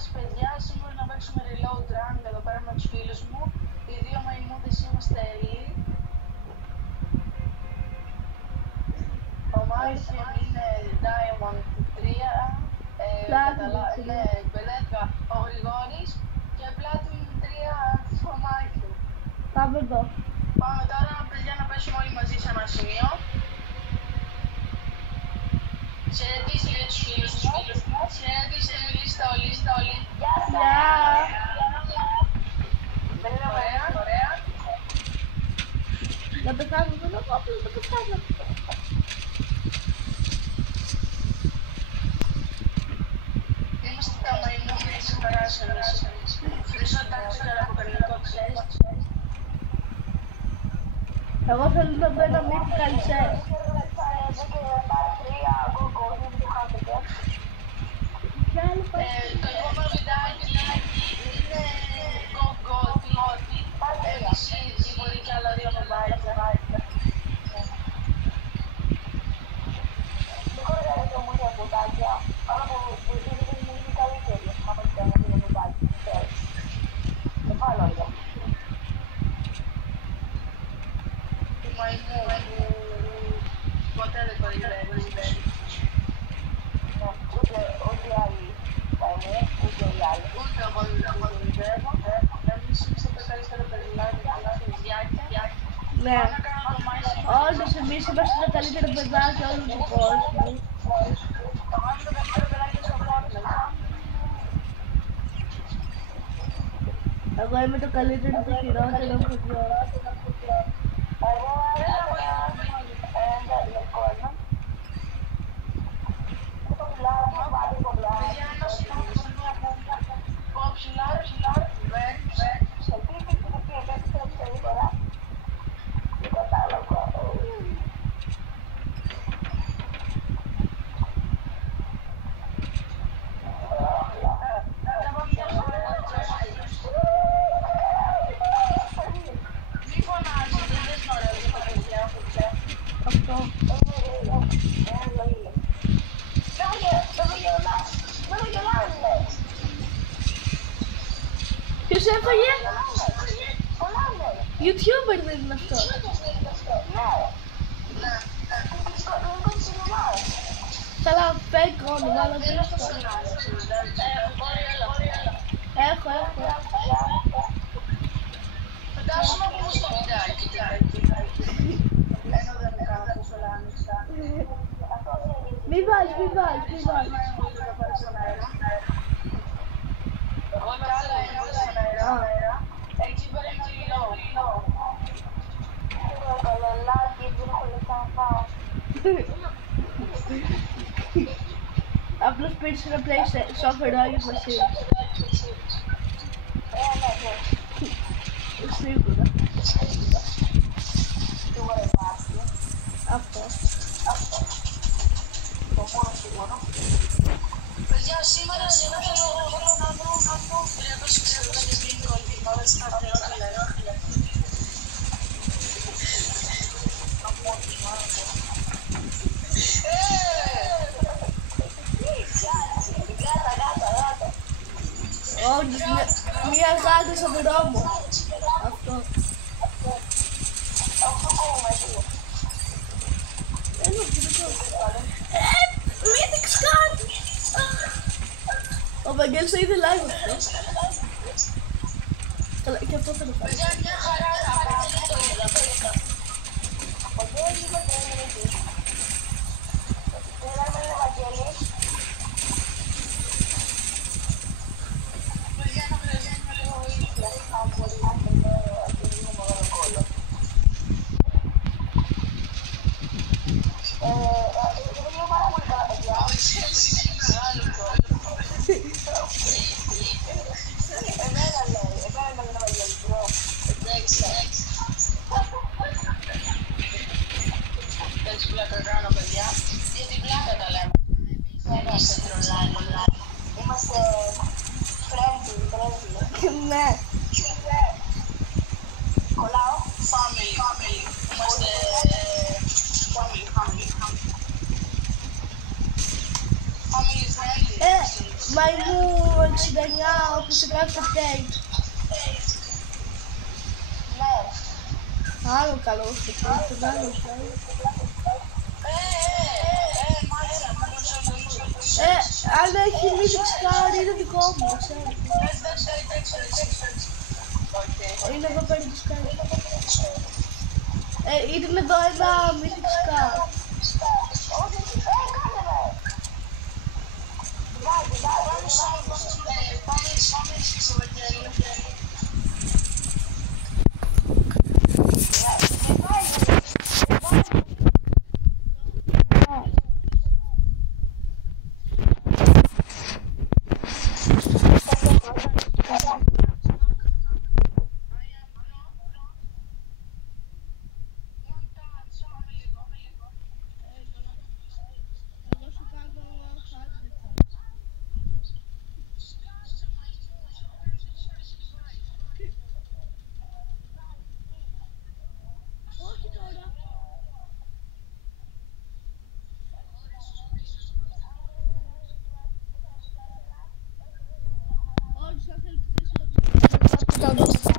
σας παιδιά, σήμερα να παίξουμε reload run εδώ πέρα με τους φίλους μου. Οι δύο μαϊμούδες είμαστε elite. Ο Μάρτιν είναι Diamond 3, είναι Μπελέτκα ο Γρηγόρης και Platinum 3 ο Μάρτιν. Πάμε εδώ. Πάμε τώρα παιδιά να πέσουμε όλοι μαζί σε ένα σημείο. Χαιρετίστε για τους φίλους μου. Χαιρετίστε, μιλήστε όλοι. Γεια σας. Ωραία. Να πεθάνω, δεν έχω απλά να πεθάνω. Είμαστε τα μαϊμούδες της περάσανης. Χρυσό τάξερα από κανονικό τεστ. Εγώ θέλω να δω ένα mythical chest. Το επόμενο βιντεάκι είναι GoGoTy. Εμείς μπορεί και άλλα δύο να βάλετε. Δεν χωράει το μου για ποτάκια, αλλά που είναι καλύτερη. Άμα και ένα δύο βιντεάκι. Δεν βάλω εδώ. Του μαϊμού ποτέ δεν κορυδεύει. Ούτε άλλοι μαϊμού, ούτε οι άλλοι. Ούτε εγώ δεν κορυδεύω. Εμείς είμαστε τα καλύτερα παιδάκια, παιδιά. Ναι. Όντως εμείς είμαστε τα καλύτερα παιδάκια όλου του κόσμου. Εγώ είμαι το καλύτερο και το χειρότερο παιδιό. Ποιος έφαγε? YouTuber δεν είναι αυτό. Καλά, fake όνομα, αλλά δεν είναι αυτό. Έχω. Φαντάζομαι να πούμε στο βιντεάκι. Ενώ δεν κάνω τόσο λάνιστα. Μη βάλεις. Εγώ είμαι άλλα εννοείς στον αέρα. Εκεί πέρα είναι low. Εγώ καλολάκι, δεν έχω λεφτά να πάω. Απλώς πήρες ένα PlayStation φεράγεις μαζί. Ναι. Σίγουρα. Σίγουρα υπάρχει. Αυτό. Το μόνο σίγουρο. Παιδιά, σήμερα θέλω να βρω 365 green gold και πάμε στην αρχαιότητα. Από ό,τι μάθω. Γάτα. Όντως, μία γάτα στον δρόμο. Αυτό. Mythic Scat! Ο Βαγγέλης θα είδε live αυτό. Καλά, και αυτό θα το κάνει. Παιδιά, μια χαρά να πάρετε το είδα. Ο Βαγγέλης είναι τρέμινης. Πήραμε ο Βαγγέλης. Παιδιά, να χρειάζεται λίγο βοήθεια. Αν μπορεί να είναι μεγάλο κόλλο. Είναι πάρα πολύ καλά παιδιά. Ο Βαγγέλης είναι μεγάλο κόλλο. Εμένα λέει ο Βαγγέλης, bro. Εντάξει. Δεν πλάκα κάνω παιδιά, γιατί πλάκα τα λέμε. Δεν είμαστε τρολάνε. Είμαστε friendly. Ναι. Κολλάω. Family. Είμαστε family. Family friendly. Μαϊμού, 69 όπου σε κάθε update. Ναι. Άλλο καλό στο πρώτο, άλλο καλό. Αν έχει mythic scar είναι δικό μου, ξέρω. Είναι εδώ πέρα το scar. Είναι εδώ ένα mythic scar. Όλοι σας ελπίζω.